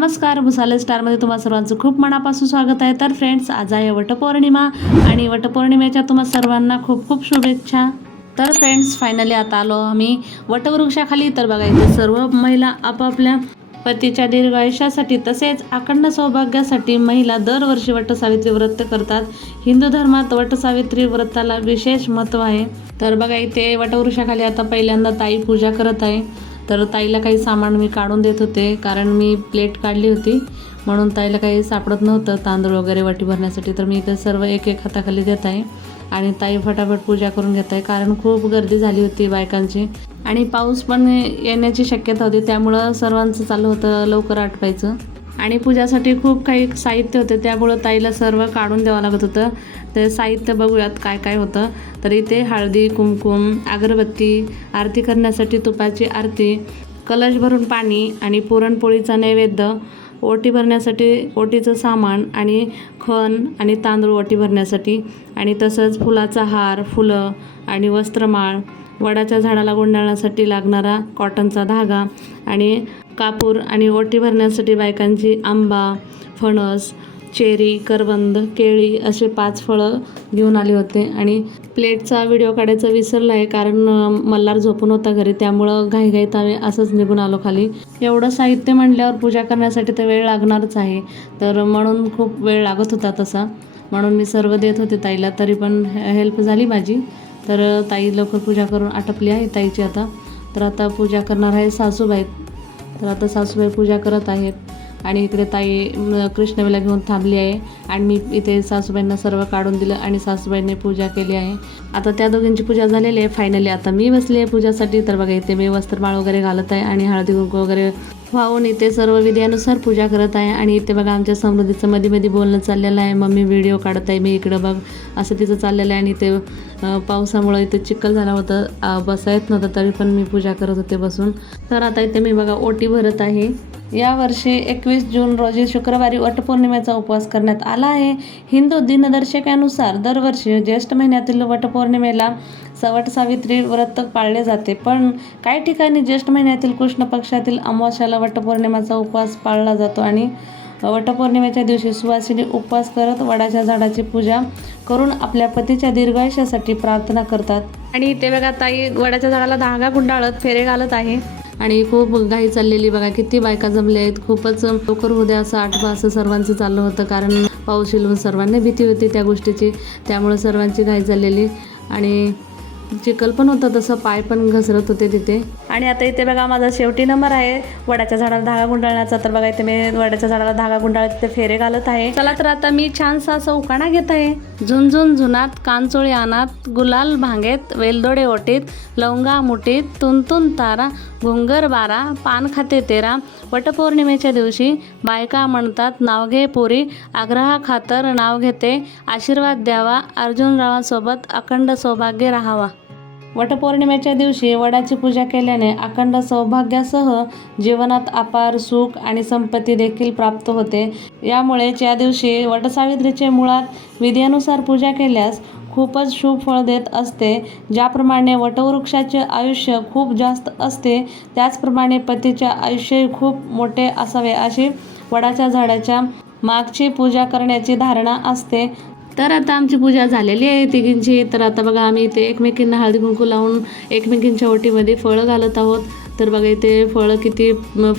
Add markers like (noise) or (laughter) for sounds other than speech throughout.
नमस्कार भुसाले स्टारमध्ये तुम्हा सर्वांचं खूप मनापासून स्वागत आहे. तर फ्रेंड्स आज आहे वटपौर्णिमा आणि वटपौर्णिमेच्या तुम्हा सर्वांना खूप खूप शुभेच्छा. तर फ्रेंड्स फायनली आता आलो आम्ही वटवृक्षाखाली. तर बघा इथे सर्व महिला आपापल्या पतीच्या दीर्घ आयुष्यासाठी तसेच अखंड सौभाग्यासाठी महिला दरवर्षी वटसावित्री व्रत करतात. हिंदू धर्मात वटसावित्री व्रताला विशेष महत्त्व आहे. तर बघा इथे वटवृक्षाखाली आता पहिल्यांदा ताई पूजा करत आहे. तर ताईला काही सामान मी काढून देत होते कारण मी प्लेट काढली होती. म्हणून ताईला काही सापडत नव्हतं तांदूळ वगैरे वाटी भरण्यासाठी. तर मी इथं सर्व एक एक हाताखाली देत आहे. आणि ताई फटाफट पूजा करून घेत आहे कारण खूप गर्दी झाली होती बायकांची. आणि पाऊस पण येण्याची शक्यता होती त्यामुळं सर्वांचं चालू होतं लवकर आटपायचं. आणि पूजासाठी खूप काही साहित्य होते त्यामुळं ताईला सर्व काढून द्यावं लागत होतं. ते साहित्य बघूयात काय काय होतं. तर इथे हळदी कुमकुम अगरबत्ती आरती करण्यासाठी तुपाची आरती कलश भरून पाणी आणि पुरणपोळीचा नैवेद्य ओटी भरण्यासाठी ओटीचं सामान आणि खण आणि तांदूळ ओटी भरण्यासाठी आणि तसंच फुलाचा हार फुलं आणि वस्त्रमाळ वडाच्या झाडाला गुंडाळण्यासाठी लागणारा कॉटनचा धागा आणि कापूर आणि ओटी भरण्यासाठी बायकांची आंबा फणस चेरी करवंद केळी असे पाच फळं घेऊन आले होते. आणि प्लेटचा व्हिडिओ काढायचा विसरला आहे कारण मल्हार झोपून होता घरी त्यामुळं घाईघाईत आम्ही असंच निघून आलो खाली. एवढं साहित्य म्हणल्यावर पूजा करण्यासाठी तर वेळ लागणारच आहे. तर म्हणून खूप वेळ लागत होता तसा. म्हणून मी सर्व देत होते ताईला तरी पण हेल्प झाली माझी. तर ताई लवकर पूजा करून आटपली आहे ताईची आता. तर आता पूजा करणार आहे सासूबाई. तर आता सासूबाई पूजा करत आहेत. आणि इकडे ताई कृष्णवेला घेऊन थांबली आहे. आणि मी इथे सासूबाईंना सर्व काढून दिलं आणि सासूबाईंनी पूजा केली आहे. आता त्या दोघींची पूजा झालेली आहे. फायनली आता मी बसली आहे पूजासाठी. तर बघा इथे मी वस्त्रमाळ वगैरे घालत आहे आणि हळदी कुंकू वगैरे वाहून इथे सर्व विधीनुसार पूजा करत आहे. आणि इथे बघा आमच्या समृद्धीचं मध्ये मध्ये बोलणं चाललेलं आहे. मम्मी व्हिडिओ काढत आहे. मी इकडं बघ असं तिचं चाललेलं आहे. आणि ते पावसामुळं इथे चिखल झाला होता. अं, बसा येत नव्हतं तरी पण मी पूजा करत होते बसून. तर आता इथे मी बघा ओटी भरत आहे. यावर्षी एकवीस जून रोजी शुक्रवारी वटपौर्णिमेचा उपवास करण्यात आला आहे. हिंदू दिनदर्शिकेनुसार दरवर्षी ज्येष्ठ महिन्यातील वटपौर्णिमेला सवट सावित्री व्रत पाळले जाते. पण काही ठिकाणी ज्येष्ठ महिन्यातील कृष्ण पक्षातील अमावस्याला वटपौर्णिमेचा उपवास पाळला जातो आणि वटपौर्णिमेच्या दिवशी सुवासिनी उपवास करत वडाच्या झाडाची पूजा करून आपल्या पतीच्या दीर्घायुष्यासाठी प्रार्थना करतात. आणि ते बघा ताई वडाच्या झाडाला धागा गुंडाळत फेरे घालत आहे. आणि खूप घाई चाललेली बघा किती बायका जमल्या आहेत. खूपच लवकर उद्या असं आठवा असं सर्वांचं चाललं होतं कारण पाऊस येऊन सर्वांना भीती होती त्या गोष्टीची. त्यामुळे सर्वांची घाई चाललेली आणि चिखल पण होतं तसं पाय पण घसरत होते तिथे. आणि आता इथे बघा माझा शेवटी नंबर आहे. वडाच्या झाडाला धागा गुंडाळण्याचा. तर बघा इथे मी वडाच्या झाडाला धागा गुंडाळत तिथे फेरे घालत आहे. चला तर आता मी छानसा असा उकाणा घेत आहे. झुंझुन झुनात कांचोळी आनात गुलाल भांगेत वेलदोडे ओटीत लवंगा मुठीत तुंतुन तारा घुंगर बारा पान खाते तेरा वटपौर्णिमेच्या दिवशी बायका म्हणतात नाव घे पोरी आग्रहा खातर नाव घेते आशीर्वाद द्यावा अर्जुनरावांसोबत अखंड सौभाग्य राहावा. वटपौर्णिमेच्या दिवशी वडाची पूजा केल्याने अखंड सौभाग्यासह जीवनात अपार सुख आणि संपत्ती देखील प्राप्त होते. यामुळेच या दिवशी वटसावित्रीचे मुळात विधीनुसार पूजा केल्यास खूपच शुभ फळ देत असते. ज्याप्रमाणे वटवृक्षाचे आयुष्य खूप जास्त असते त्याचप्रमाणे पतीचे आयुष्यही खूप मोठे असावे अशी वडाच्या झाडाच्या मागची पूजा करण्याची धारणा असते. तर आता आमची पूजा झालेली आहे तिघींची. तर आता बघा आम्ही इथे एकमेकींना हळदी कुंकू लावून एकमेकींच्या ओटीमध्ये फळं घालत आहोत. तर बघा इथे फळं किती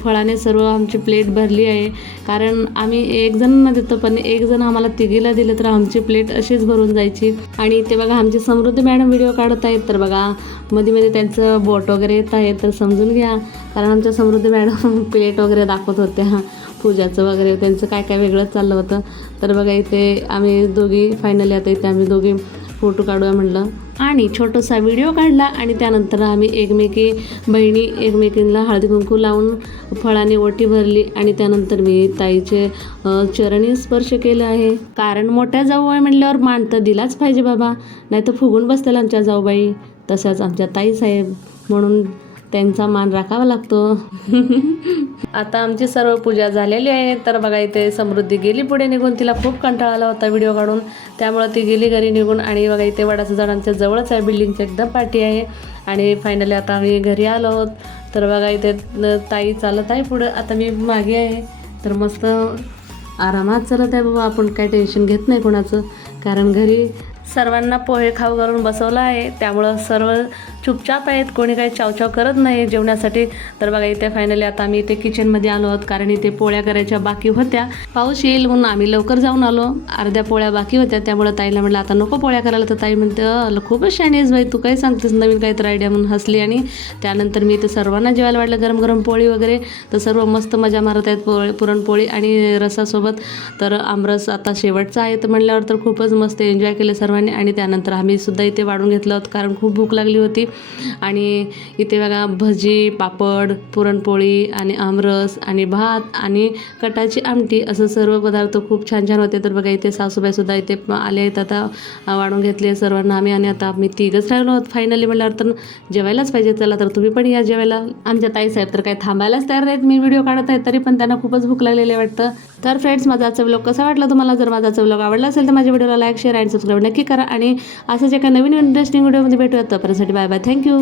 फळाने सर्व आमची प्लेट भरली आहे. कारण आम्ही एक जणांना देतो पण एक जण आम्हाला तिघीला दिलं तर आमची प्लेट अशीच भरून जायची. आणि इथे बघा आमची समृद्धी मॅडम व्हिडिओ काढत आहेत. तर बघा मध्ये मध्ये त्यांचं बोट वगैरे येत आहे. तर समजून घ्या. कारण आमच्या समृद्धी मॅडम (laughs) प्लेट वगैरे दाखवत होत्या. पूजाचं वगैरे त्यांचं काय काय वेगळंच चाललं होतं. तर बघा इथे आम्ही दोघी फायनली आता इथे आम्ही दोघी फोटो काढूया म्हटलं. आणि छोटासा व्हिडिओ काढला आणि त्यानंतर आम्ही एकमेकी बहिणी एकमेकींना हळदी कुंकू लावून फळाने ओटी भरली आणि त्यानंतर मी ताईचे चरणी स्पर्श केलं आहे. कारण मोठ्या जाऊ आहे म्हटल्यावर मान तर दिलाच पाहिजे बाबा नाही तर फुगून बसतील आमच्या जाऊबाई. तशाच आमच्या ताई साहेब. म्हणून त्यांचा मान राखावा लागतो. (laughs) आता आमची सर्व पूजा झालेली आहे. तर बघा इथे समृद्धी गेली पुढे निघून. तिला खूप कंटाळा आला होता व्हिडिओ काढून. त्यामुळं ती गेली घरी निघून. आणि बघा इथे वडाच्या झाडांच्या जवळच आहे. बिल्डिंगच्या एकदम पाठी आहे. आणि फायनली आता आम्ही घरी आलो आहोत. तर बघा इथे ताई चालत आहे पुढं. आता मी मागे आहे. तर मस्त आरामात चालत आहे बाबा. आपण काय टेन्शन घेत नाही कोणाचं. कारण घरी सर्वांना पोहे खाऊ घालून बसवलं आहे. त्यामुळं सर्व चुपचाप आहेत. कोणी काही चावचाव करत नाही जेवण्यासाठी. तर बघा इथे फायनली आता आम्ही इथे किचनमध्ये आलो आहोत. कारण इथे पोळ्या करायच्या बाकी होत्या. पाऊस येईल म्हणून आम्ही लवकर जाऊन आलो. अर्ध्या पोळ्या बाकी होत्या. त्यामुळं ताईला म्हटलं आता नको पोळ्या करायला. तर ताई म्हणते खूपच शाणी आहेस तू काय सांगतेस? नवीन काहीतरी आयडिया म्हणून हसली आणि त्यानंतर मी इथे सर्वांना जेवायला वाटलं. गरम गरम पोळी वगैरे. तर सर्व मस्त मजा मारत आहेत पोळी पुरणपोळी आणि रसासोबत. तर आमरस आता शेवटचा आहे. तर म्हणल्यावर तर खूपच मस्त एन्जॉय केले सर्वांनी. आणि त्यानंतर आम्ही सुद्धा इथे वाढून घेतलं होतं कारण खूप भूक लागली होती. आणि इथे बघा भजी पापड पुरणपोळी आणि आमरस आणि भात आणि कटाची आमटी असं सर्व पदार्थ खूप छान छान होते. तर बघा इथे सासूबाईसुद्धा इथे आले आहेत. आता वाढून घेतले सर्वांना आम्ही आणि आता आम्ही तिघंच राहिलो आहोत. फायनली म्हटल्यावर तर जेवायलाच पाहिजे. चला तर तुम्ही पण या जेवायला. आमच्या ताईसाहेब तर काही थांबायलाच तयार नाहीत. मी व्हिडिओ काढत आहे तरी पण त्यांना खूपच भूक लागलेली वाटतं. तर फ्रेंड्स माझा आजचा व्लॉग कसा वाटला तुम्हाला? जर माझा आजचा व्लॉग आवडला असेल तर माझ्या व्हिडिओला लाईक शेअर आणि सबस्क्राईब नक्की करा. आणि असेच एका नवीन इंटरेस्टिंग व्हिडिओमध्ये भेटूया तोपर्यंतसाठी बाय बाय थँक्यू